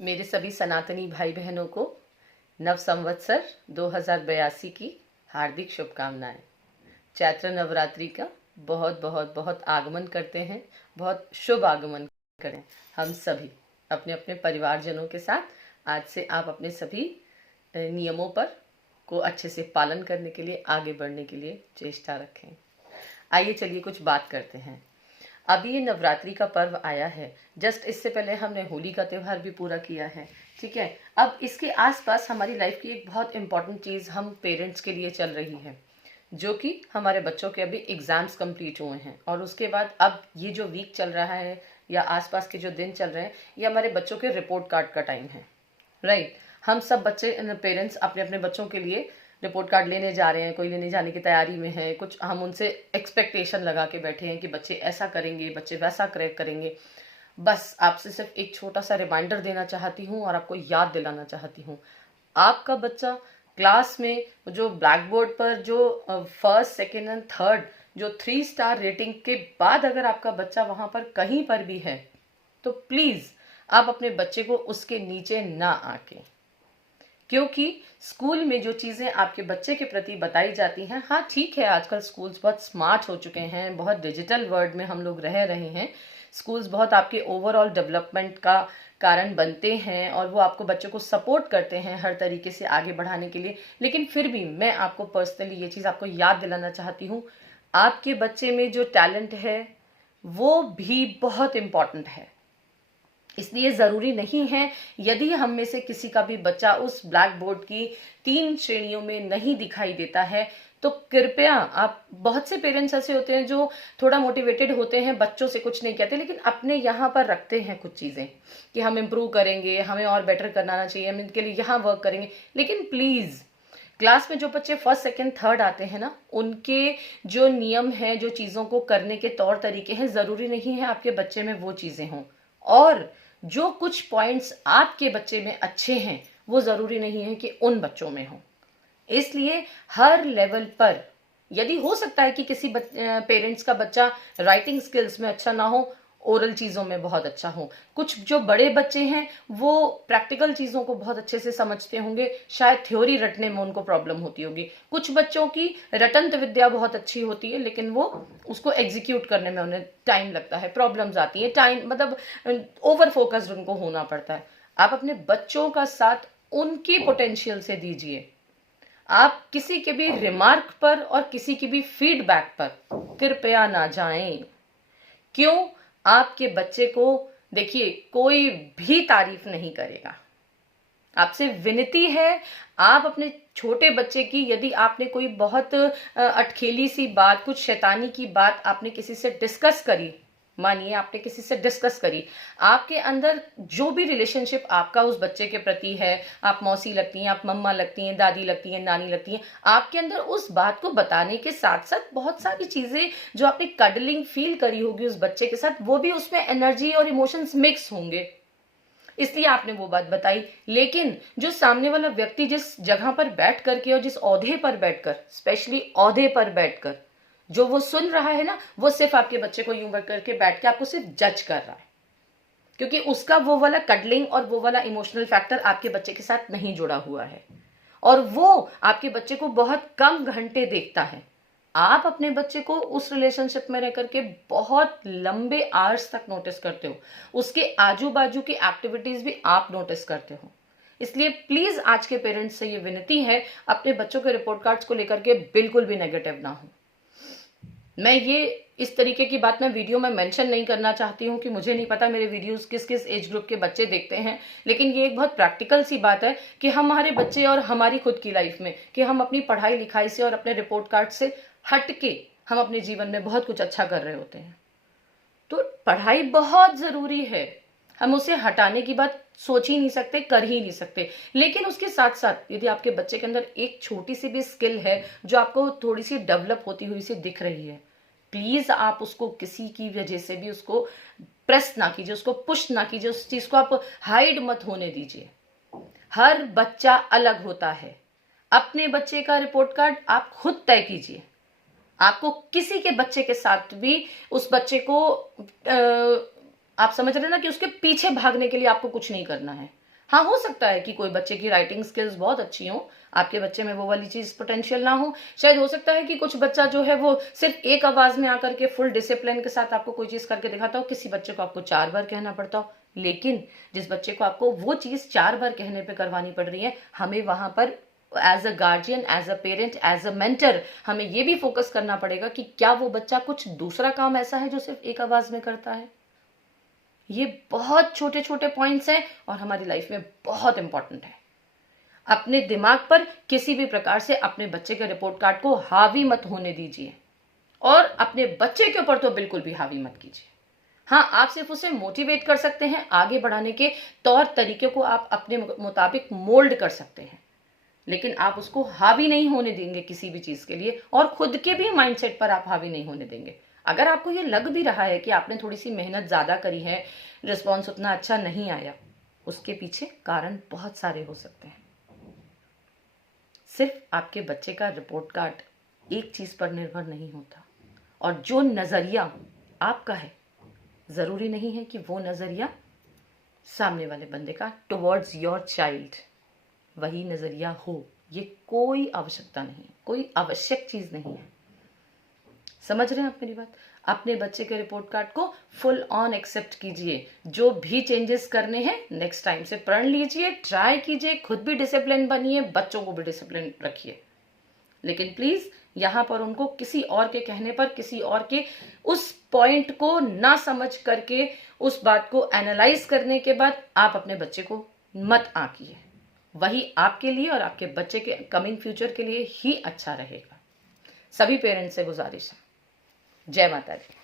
मेरे सभी सनातनी भाई बहनों को नव संवत्सर 2082 की हार्दिक शुभकामनाएं। चैत्र नवरात्रि का बहुत बहुत बहुत आगमन करते हैं, बहुत शुभ आगमन करें। हम सभी अपने अपने परिवारजनों के साथ आज से आप अपने सभी नियमों पर को अच्छे से पालन करने के लिए, आगे बढ़ने के लिए चेष्टा रखें। आइए चलिए कुछ बात करते हैं। अभी ये नवरात्रि का पर्व आया है, जस्ट इससे पहले हमने होली का त्यौहार भी पूरा किया है, ठीक है। अब इसके आसपास हमारी लाइफ की एक बहुत इंपॉर्टेंट चीज़ हम पेरेंट्स के लिए चल रही है, जो कि हमारे बच्चों के अभी एग्ज़ाम्स कंप्लीट हुए हैं और उसके बाद अब ये जो वीक चल रहा है या आसपास के जो दिन चल रहे हैं, ये हमारे बच्चों के रिपोर्ट कार्ड का टाइम है, राइट। हम सब बच्चे पेरेंट्स अपने अपने बच्चों के लिए रिपोर्ट कार्ड लेने जा रहे हैं, कोई लेने जाने की तैयारी में है, कुछ हम उनसे एक्सपेक्टेशन लगा के बैठे हैं कि बच्चे ऐसा करेंगे, बच्चे वैसा करेंगे। बस आपसे सिर्फ एक छोटा सा रिमाइंडर देना चाहती हूँ और आपको याद दिलाना चाहती हूँ, आपका बच्चा क्लास में जो ब्लैक बोर्ड पर जो फर्स्ट सेकेंड एंड थर्ड जो 3 स्टार रेटिंग के बाद अगर आपका बच्चा वहां पर कहीं पर भी है, तो प्लीज आप अपने बच्चे को उसके नीचे ना आके, क्योंकि स्कूल में जो चीज़ें आपके बच्चे के प्रति बताई जाती हैं, हाँ ठीक है, आजकल स्कूल्स बहुत स्मार्ट हो चुके हैं, बहुत डिजिटल वर्ल्ड में हम लोग रह रहे हैं, स्कूल्स बहुत आपके ओवरऑल डेवलपमेंट का कारण बनते हैं और वो आपको बच्चों को सपोर्ट करते हैं हर तरीके से आगे बढ़ाने के लिए। लेकिन फिर भी मैं आपको पर्सनली ये चीज़ आपको याद दिलाना चाहती हूँ, आपके बच्चे में जो टैलेंट है वो भी बहुत इम्पॉर्टेंट है। इसलिए ज़रूरी नहीं है यदि हम में से किसी का भी बच्चा उस ब्लैक बोर्ड की 3 श्रेणियों में नहीं दिखाई देता है, तो कृपया आप, बहुत से पेरेंट्स ऐसे होते हैं जो थोड़ा मोटिवेटेड होते हैं, बच्चों से कुछ नहीं कहते, लेकिन अपने यहाँ पर रखते हैं कुछ चीज़ें कि हम इम्प्रूव करेंगे, हमें और बेटर करना चाहिए, हम इनके लिए यहाँ वर्क करेंगे। लेकिन प्लीज़ क्लास में जो बच्चे फर्स्ट सेकेंड थर्ड आते हैं ना, उनके जो नियम हैं, जो चीज़ों को करने के तौर तरीके हैं, ज़रूरी नहीं है आपके बच्चे में वो चीज़ें हों। और जो कुछ पॉइंट्स आपके बच्चे में अच्छे हैं, वो ज़रूरी नहीं है कि उन बच्चों में हो। इसलिए हर लेवल पर, यदि हो सकता है कि किसी पेरेंट्स का बच्चा राइटिंग स्किल्स में अच्छा ना हो, ओरल चीज़ों में बहुत अच्छा हो, कुछ जो बड़े बच्चे हैं वो प्रैक्टिकल चीज़ों को बहुत अच्छे से समझते होंगे, शायद थ्योरी रटने में उनको प्रॉब्लम होती होगी, कुछ बच्चों की रटंत विद्या बहुत अच्छी होती है, लेकिन वो उसको एग्जीक्यूट करने में उन्हें टाइम लगता है, प्रॉब्लम्स आती है, टाइम मतलब ओवर फोकस्ड उनको होना पड़ता है। आप अपने बच्चों का साथ उनकी पोटेंशियल से दीजिए। आप किसी के भी रिमार्क पर और किसी की भी फीडबैक पर कृपया ना जाएं। क्यों? आपके बच्चे को, देखिए, कोई भी तारीफ नहीं करेगा। आपसे विनती है, आप अपने छोटे बच्चे की, यदि आपने कोई बहुत अटखेली सी बात, कुछ शैतानी की बात आपने किसी से डिस्कस करी, मानिए आपने किसी से डिस्कस करी, आपके अंदर जो भी रिलेशनशिप आपका उस बच्चे के प्रति है, आप मौसी लगती हैं, आप मम्मा लगती हैं, दादी लगती हैं, नानी लगती हैं, आपके अंदर उस बात को बताने के साथ साथ बहुत सारी चीजें जो आपने कडलिंग फील करी होगी उस बच्चे के साथ, वो भी उसमें एनर्जी और इमोशंस मिक्स होंगे, इसलिए आपने वो बात बताई। लेकिन जो सामने वाला व्यक्ति जिस जगह पर बैठ करके और जिस औहदे पर बैठकर, स्पेशली औहदे पर बैठकर जो वो सुन रहा है ना, वो सिर्फ आपके बच्चे को यूं करके बैठ के आपको सिर्फ जज कर रहा है, क्योंकि उसका वो वाला कडलिंग और वो वाला इमोशनल फैक्टर आपके बच्चे के साथ नहीं जुड़ा हुआ है और वो आपके बच्चे को बहुत कम घंटे देखता है। आप अपने बच्चे को उस रिलेशनशिप में रह करके बहुत लंबे आवर्स तक नोटिस करते हो, उसके आजू बाजू की एक्टिविटीज भी आप नोटिस करते हो। इसलिए प्लीज आज के पेरेंट्स से ये विनती है, अपने बच्चों के रिपोर्ट कार्ड्स को लेकर के बिल्कुल भी नेगेटिव ना हो। मैं ये इस तरीके की बात मैं वीडियो में मेंशन नहीं करना चाहती हूँ कि मुझे नहीं पता मेरे वीडियोस किस किस एज ग्रुप के बच्चे देखते हैं, लेकिन ये एक बहुत प्रैक्टिकल सी बात है कि हमारे बच्चे और हमारी खुद की लाइफ में, कि हम अपनी पढ़ाई लिखाई से और अपने रिपोर्ट कार्ड से हट के हम अपने जीवन में बहुत कुछ अच्छा कर रहे होते हैं। तो पढ़ाई बहुत जरूरी है, हम उसे हटाने की बात सोच ही नहीं सकते, कर ही नहीं सकते। लेकिन उसके साथ साथ यदि आपके बच्चे के अंदर एक छोटी सी भी स्किल है जो आपको थोड़ी सी डेवलप होती हुई से दिख रही है, प्लीज आप उसको किसी की वजह से भी उसको प्रेस ना कीजिए, उसको पुश ना कीजिए, उस चीज को आप हाइड मत होने दीजिए। हर बच्चा अलग होता है, अपने बच्चे का रिपोर्ट कार्ड आप खुद तय कीजिए। आपको किसी के बच्चे के साथ भी उस बच्चे को आप समझ रहे हैं ना कि उसके पीछे भागने के लिए आपको कुछ नहीं करना है। हाँ, हो सकता है कि कोई बच्चे की राइटिंग स्किल्स बहुत अच्छी हो, आपके बच्चे में वो वाली चीज पोटेंशियल ना हो। शायद हो सकता है कि कुछ बच्चा जो है वो सिर्फ एक आवाज में आकर के फुल डिसिप्लिन के साथ आपको कोई चीज करके दिखाता हो, किसी बच्चे को आपको 4 बार कहना पड़ता हो। लेकिन जिस बच्चे को आपको वो चीज 4 बार कहने पे करवानी पड़ रही है, हमें वहां पर as a guardian, as a parent, as a mentor हमें ये भी फोकस करना पड़ेगा कि क्या वो बच्चा कुछ दूसरा काम ऐसा है जो सिर्फ एक आवाज में करता है। ये बहुत छोटे छोटे पॉइंट्स हैं और हमारी लाइफ में बहुत इंपॉर्टेंट है। अपने दिमाग पर किसी भी प्रकार से अपने बच्चे के रिपोर्ट कार्ड को हावी मत होने दीजिए और अपने बच्चे के ऊपर तो बिल्कुल भी हावी मत कीजिए। हाँ, आप सिर्फ उसे मोटिवेट कर सकते हैं, आगे बढ़ाने के तौर तरीके को आप अपने मुताबिक मोल्ड कर सकते हैं, लेकिन आप उसको हावी नहीं होने देंगे किसी भी चीज के लिए, और खुद के भी माइंडसेट पर आप हावी नहीं होने देंगे। अगर आपको ये लग भी रहा है कि आपने थोड़ी सी मेहनत ज्यादा करी है, रिस्पॉन्स उतना अच्छा नहीं आया, उसके पीछे कारण बहुत सारे हो सकते हैं। सिर्फ आपके बच्चे का रिपोर्ट कार्ड एक चीज पर निर्भर नहीं होता, और जो नजरिया आपका है जरूरी नहीं है कि वो नजरिया सामने वाले बंदे का टुवर्ड्स योर चाइल्ड वही नजरिया हो। ये कोई आवश्यकता नहीं, कोई आवश्यक चीज नहीं है। समझ रहे हैं आप मेरी बात? अपने बच्चे के रिपोर्ट कार्ड को फुल ऑन एक्सेप्ट कीजिए, जो भी चेंजेस करने हैं नेक्स्ट टाइम से प्रण लीजिए, ट्राई कीजिए, खुद भी डिसिप्लिन बनिए, बच्चों को भी डिसिप्लिन रखिए। लेकिन प्लीज यहां पर उनको किसी और के कहने पर, किसी और के उस पॉइंट को ना समझ करके, उस बात को एनालाइज करने के बाद आप अपने बच्चे को मत आंकिए। वही आपके लिए और आपके बच्चे के कमिंग फ्यूचर के लिए ही अच्छा रहेगा। सभी पेरेंट्स से गुजारिश है। जय माता दी।